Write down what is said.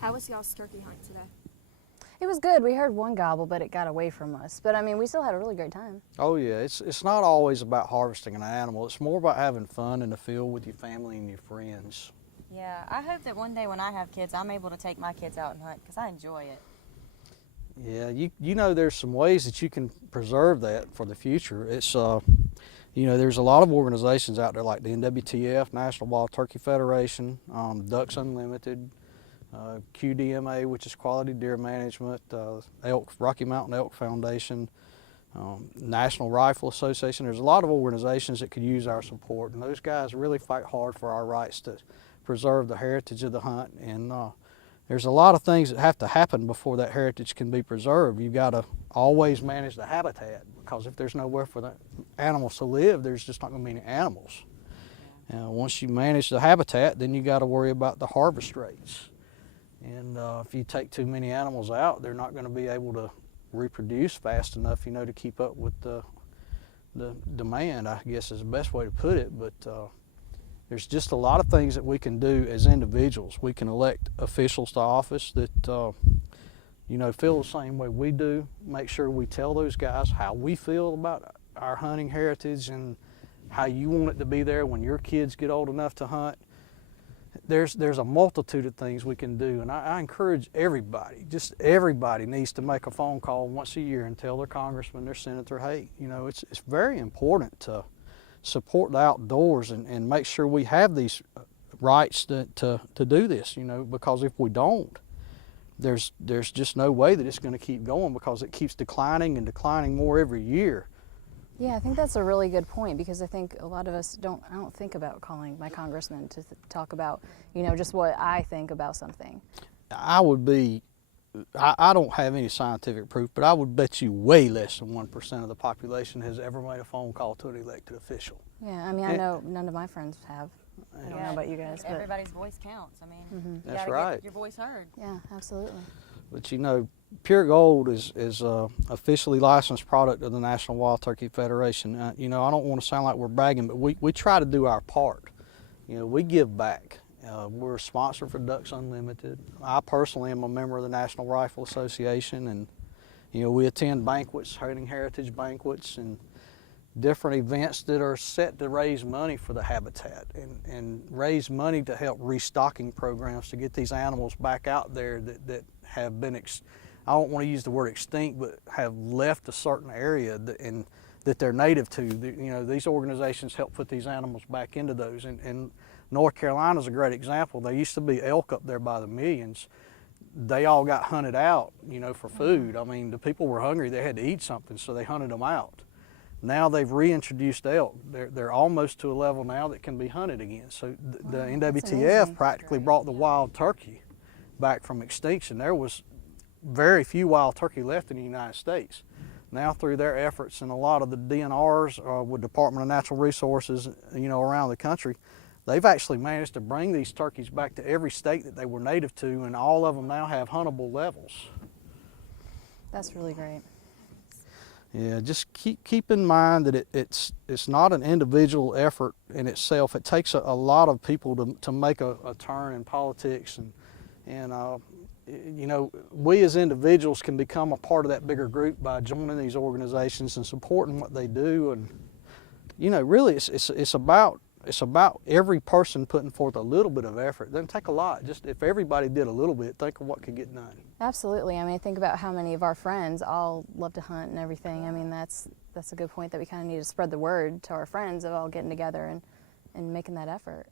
How was y'all's turkey hunt today? It was good. We heard one gobble, but it got away from us. But I mean, we still had a really great time. Oh yeah, it's not always about harvesting an animal. It's more about having fun in the field with your family and your friends. Yeah, I hope that one day when I have kids, I'm able to take my kids out and hunt because I enjoy it. Yeah, you know there's some ways that you can preserve that for the future. It's you know, there's a lot of organizations out there like the NWTF, National Wild Turkey Federation, Ducks Unlimited, QDMA, which is Quality Deer Management, Rocky Mountain Elk Foundation, National Rifle Association. There's a lot of organizations that could use our support, and those guys really fight hard for our rights to preserve the heritage of the hunt. And there's a lot of things that have to happen before that heritage can be preserved. You've got to always manage the habitat, because if there's nowhere for the animals to live, there's just not going to be any animals. Once you manage the habitat, then you got to worry about the harvest rates. And if you take too many animals out, they're not going to be able to reproduce fast enough, you know, to keep up with the demand, I guess is the best way to put it. But there's just a lot of things that we can do as individuals. We can elect officials to office that, you know, feel the same way we do. Make sure we tell those guys how we feel about our hunting heritage and how you want it to be there when your kids get old enough to hunt. There's a multitude of things we can do, and I encourage everybody, just everybody needs to make a phone call once a year and tell their congressman, their senator, hey, you know, it's very important to support the outdoors and make sure we have these rights to do this, you know, because if we don't, there's just no way that it's going to keep going, because it keeps declining and declining more every year. Yeah, I think that's a really good point, because I think a lot of us I don't think about calling my congressman to talk about, you know, just what I think about something. I don't have any scientific proof, but I would bet you way less than 1% of the population has ever made a phone call to an elected official. Yeah, I mean, I know none of my friends have. I don't know about you guys. But Everybody's voice counts. I mean, you That's gotta right. get your voice heard. yeah, absolutely. But you know, Pure Gold is a officially licensed product of the National Wild Turkey Federation. You know, I don't want to sound like we're bragging, but we try to do our part. You know, we give back. We're a sponsor for Ducks Unlimited. I personally am a member of the National Rifle Association, and you know, we attend banquets, hunting heritage banquets, and different events that are set to raise money for the habitat and raise money to help restocking programs to get these animals back out there that have been, I don't want to use the word extinct, but have left a certain area that they're native to. You know, these organizations help put these animals back into those. And North Carolina's a great example. There used to be elk up there by the millions. They all got hunted out, you know, for food. I mean, the people were hungry, they had to eat something, so they hunted them out. Now they've reintroduced elk. They're almost to a level now that can be hunted again. So the NWTF practically brought the wild turkey back from extinction. There was very few wild turkey left in the United States. Now through their efforts and a lot of the DNRs with Department of Natural Resources, you know, around the country, they've actually managed to bring these turkeys back to every state that they were native to, and all of them now have huntable levels. That's really great. Yeah, just keep in mind that it's not an individual effort in itself. It takes a lot of people to make a turn in politics, and you know, we as individuals can become a part of that bigger group by joining these organizations and supporting what they do. And you know, really, it's about every person putting forth a little bit of effort. It doesn't take a lot. Just if everybody did a little bit, think of what could get done. Absolutely. I mean, think about how many of our friends all love to hunt and everything. I mean, that's a good point, that we kind of need to spread the word to our friends of all getting together and making that effort.